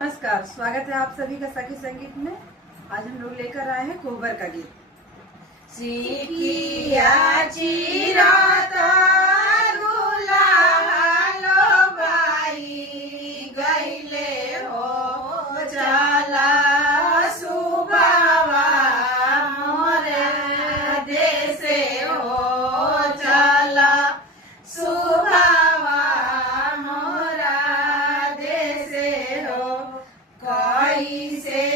नमस्कार, स्वागत है आप सभी का सखी संगीत में। आज हम लोग लेकर आए हैं कोबर का गीत। सिकिया चिराता दुलालो भाई गईले हो चला सुबावा मोरे देसे हो चला सुबावा मोरा देसे हो कैसे